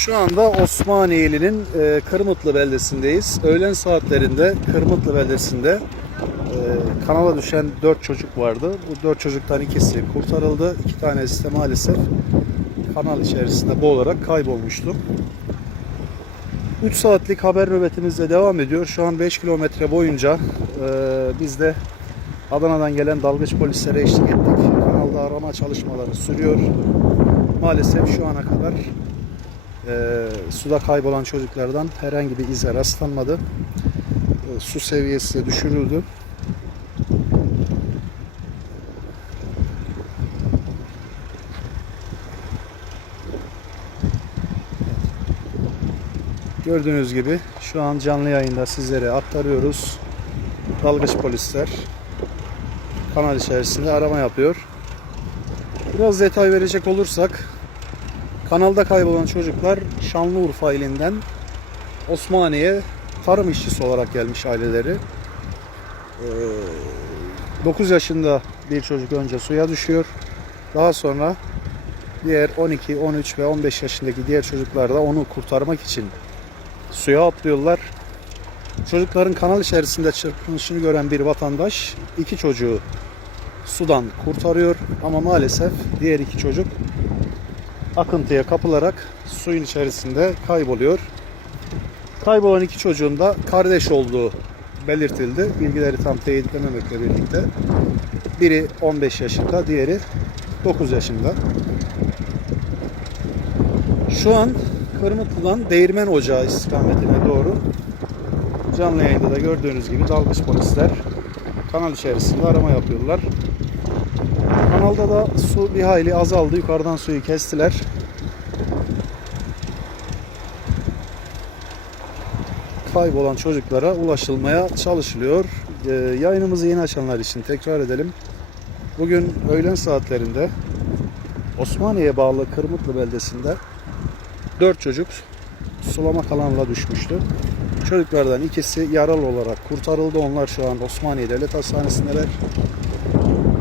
Şu anda Osmaniyeli'nin e, Kırmıtlı beldesindeyiz. Öğlen saatlerinde Kırmıtlı beldesinde e, kanala düşen 4 çocuk vardı. Bu 4 çocuktan ikisi kurtarıldı. İki tanesi de maalesef kanal içerisinde boğularak kaybolmuştu. 3 saatlik haber nöbetimiz de devam ediyor. Şu an 5 kilometre boyunca e, biz de Adana'dan gelen dalgıç polislere eşlik ettik. Kanalda arama çalışmaları sürüyor. Maalesef şu ana kadar e, suda kaybolan çocuklardan herhangi bir ize rastlanmadı. E, su seviyesi düşürüldü. Gördüğünüz gibi şu an canlı yayında sizlere aktarıyoruz. Dalgıç polisler kanal içerisinde arama yapıyor. Biraz detay verecek olursak kanalda kaybolan çocuklar Şanlıurfa ilinden Osmaniye tarım işçisi olarak gelmiş aileleri. 9 yaşında bir çocuk önce suya düşüyor. Daha sonra diğer 12, 13 ve 15 yaşındaki diğer çocuklar da onu kurtarmak için suya atlıyorlar. Çocukların kanal içerisinde çırpınışını gören bir vatandaş iki çocuğu sudan kurtarıyor ama maalesef diğer iki çocuk akıntıya kapılarak suyun içerisinde kayboluyor. Kaybolan iki çocuğun da kardeş olduğu belirtildi. Bilgileri tam teyitlememekle birlikte. Biri 15 yaşında, diğeri 9 yaşında. Şu an Kırmıtlı'dan Değirmen Ocağı istikametine doğru canlı yayında da gördüğünüz gibi dalgıç polisler kanal içerisinde arama yapıyorlar. Kanalda da su bir hayli azaldı. Yukarıdan suyu kestiler. Kaybolan çocuklara ulaşılmaya çalışılıyor. Ee, yayınımızı yeni açanlar için tekrar edelim. Bugün öğlen saatlerinde Osmaniye'ye bağlı Kırmıtlı beldesinde 4 çocuk sulama kanalına düşmüştü. Çocuklardan ikisi yaralı olarak kurtarıldı. Onlar şu an Osmaniye Devlet Hastanesi'ndeler.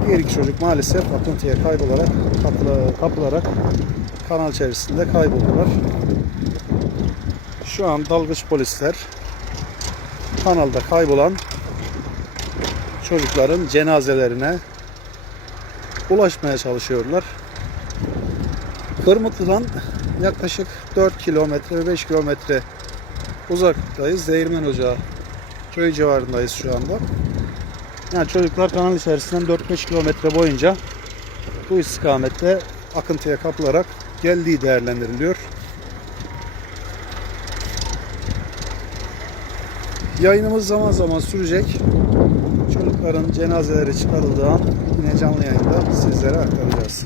Diğer iki çocuk maalesef akıntıya kaybolarak, kapıla- kapılarak kanal içerisinde kayboldular. Şu an dalgıç polisler kanalda kaybolan çocukların cenazelerine ulaşmaya çalışıyorlar. Kırmıtlı'dan yaklaşık 4 kilometre ve 5 kilometre uzaktayız. Değirmen Ocağı köy civarındayız şu anda. Yani çocuklar kanal içerisinden 4-5 kilometre boyunca bu istikamette akıntıya kapılarak geldiği değerlendiriliyor. Yayınımız zaman zaman sürecek. Çocukların cenazeleri çıkarıldığı an yine canlı yayında sizlere aktaracağız.